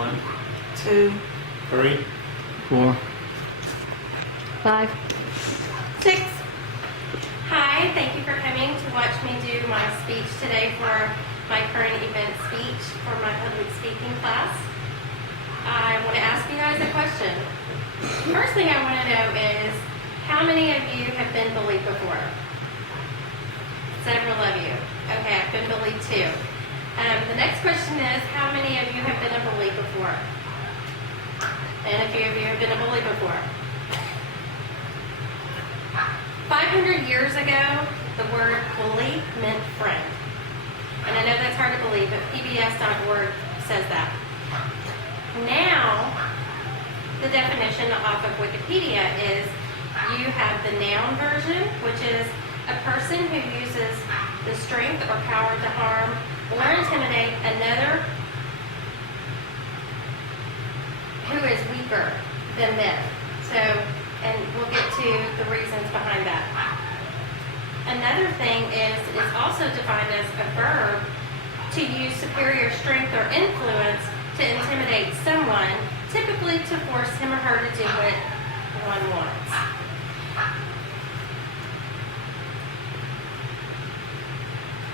1, 2, 3, 4, 5. 6. Hi, thank you for coming to watch me do my speech today for my current event speech for my public speaking class. I want to ask you guys a question. First thing I want to know is, how many of you have been bullied before? Several of you. Okay, I've been bullied too. The next question is, how many of you have been a bully before? And a few of you have been a bully before. 500 years ago, the word bully meant friend. And I know that's hard to believe, but PBS.org says that. Now, the definition off of Wikipedia is you have the noun version, which is a person who uses the strength or power to harm or intimidate another who is weaker than them. So, and we'll get to the reasons behind that. Another thing is it's also defined as a verb to use superior strength or influence to intimidate someone, typically to force him or her to do what one wants.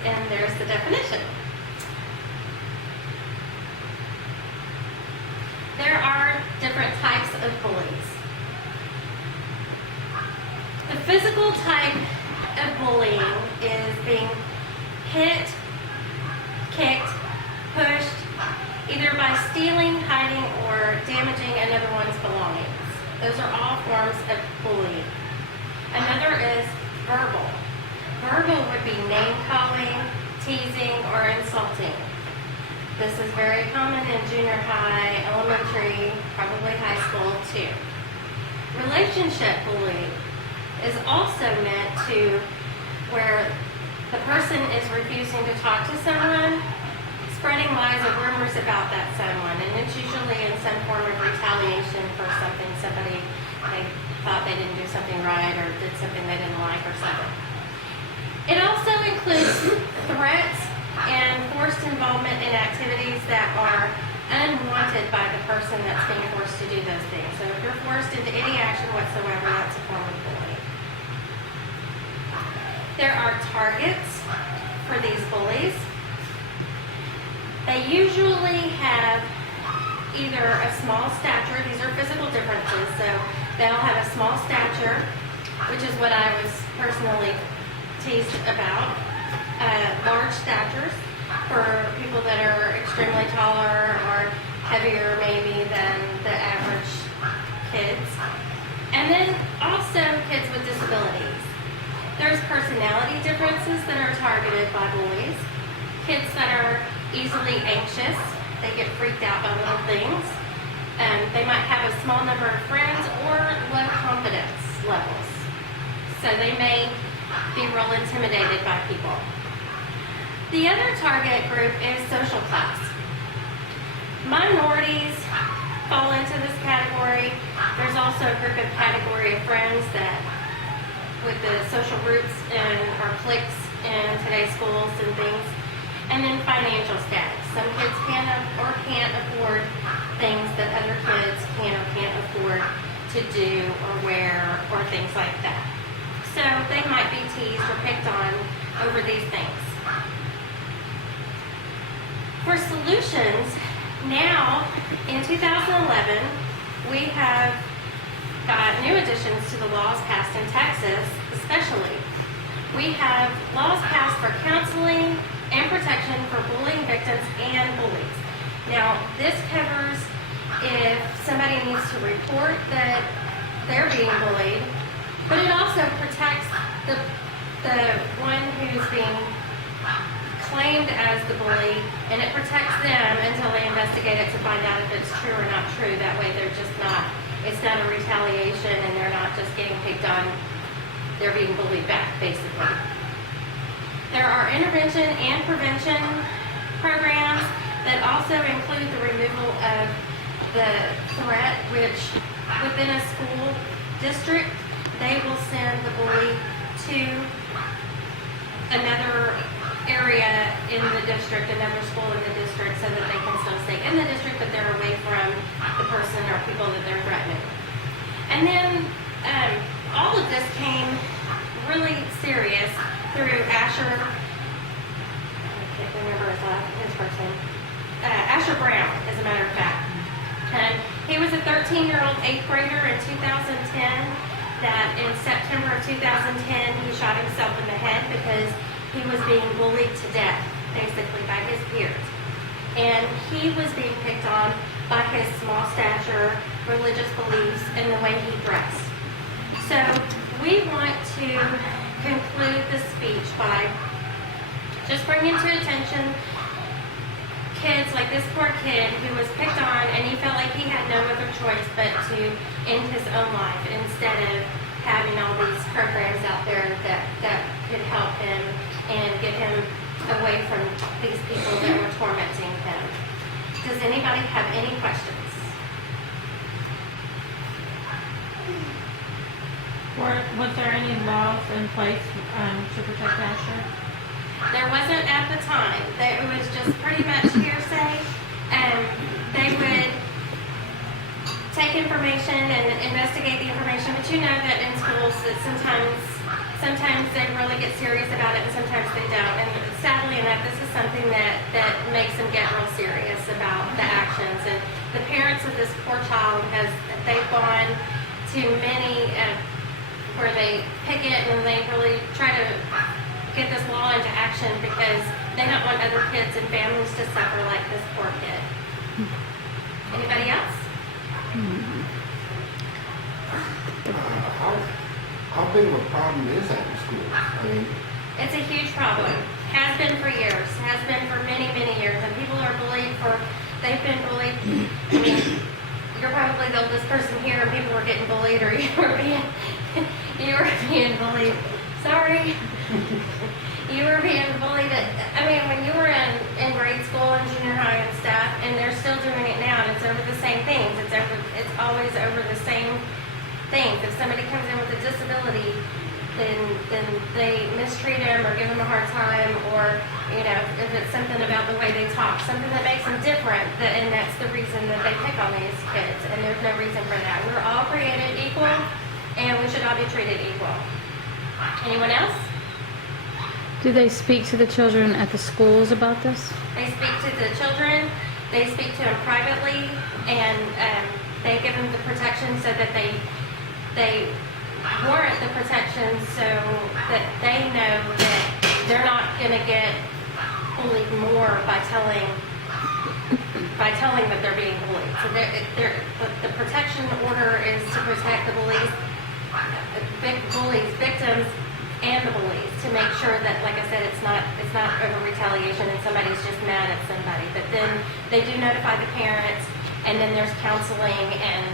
And there's the definition. There are different types of bullies. The physical type of bullying is being hit, kicked, pushed, either by stealing, hiding, or damaging another one's belongings. Those are all forms of bullying. Another is verbal. Verbal would be name-calling, teasing, or insulting. This is very common in junior high, elementary, probably high school too. Relationship bullying is also meant to where the person is refusing to talk to someone, spreading lies or rumors about that someone, and it's usually in some form of retaliation for something somebody they thought they didn't do something right or did something they didn't like or something. It also includes threats and forced involvement in activities that are unwanted by the person that's being forced to do those things. So if you're forced into any action whatsoever, that's a form of bullying. There are targets for these bullies. They usually have either a small stature, these are physical differences, so they'll have a small stature, which is what I was personally teased about. Large statures for people that are extremely taller or heavier maybe than the average kids. And then also kids with disabilities. There's personality differences that are targeted by bullies. Kids that are easily anxious, they get freaked out by little things. They might have a small number of friends or low confidence levels. So they may be real intimidated by people. The other target group is social class. Minorities fall into this category. There's also a group of category of friends that with the social groups and or cliques in today's schools and things. And then financial status. Some kids can or can't afford things that other kids can or can't afford to do or wear or things like that. So they might be teased or picked on over these things. For solutions, now in 2011, we have got new additions to the laws passed in Texas, especially. We have laws passed for counseling and protection for bullying victims and bullies. Now, this covers if somebody needs to report that they're being bullied, but it also protects the one who's being claimed as the bully, and it protects them until they investigate it to find out if it's true or not true. That way they're just not, it's not a retaliation and they're not just getting picked on, they're being bullied back, basically. There are intervention and prevention programs that also include the removal of the threat, which within a school district, they will send the bully to another area in the district, another school in the district, so that they can still stay in the district, but they're away from the person or people that they're threatening. And then all of this came really serious through Asher. I can't remember his first name. Asher Brown, as a matter of fact. He was a 13-year-old 8th grader in 2010 that in September of 2010 he shot himself in the head because he was being bullied to death, basically, by his peers. And he was being picked on by his small stature, religious beliefs, and the way he dressed. So we want to conclude the speech by just bringing to attention kids like this poor kid who was picked on, and he felt like he had no other choice but to end his own life instead of having all these programs out there that could help him and get him away from these people that were tormenting him. Does anybody have any questions? Was there any laws in place to protect Asher? There wasn't at the time. It was just pretty much hearsay. They would take information and investigate the information, but you know that in schools that sometimes they really get serious about it and sometimes they don't. And sadly enough, this is something that makes them get real serious about the actions. And the parents of this poor child, they've gone to many where they picket and they really try to get this law into action because they don't want other kids and families to suffer like this poor kid. Anybody else? How big of a problem is that in schools? I mean, It's a huge problem. Has been for years. Has been for many, many years. And people are bullied they've been bullied. I mean, you're probably the oldest person here and people were getting bullied or you were being bullied. Sorry. You were being bullied when you were in grade school and junior high and stuff, and they're still doing it now, and it's over the same things. It's always over the same things. If somebody comes in with a disability, then they mistreat them or give them a hard time, or if it's something about the way they talk, something that makes them different, and that's the reason that they pick on these kids, and there's no reason for that. We're all created equal, and we should all be treated equal. Anyone else? Do they speak to the children at the schools about this? They speak to the children, they speak to them privately, and they give them the protection so that they warrant the protection so that they know that they're not going to get bullied more by telling that they're being bullied. So the protection order is to protect the bullies, victims, and the bullies, to make sure that, like I said, it's not over retaliation and somebody's just mad at somebody. But then they do notify the parents, and then there's counseling and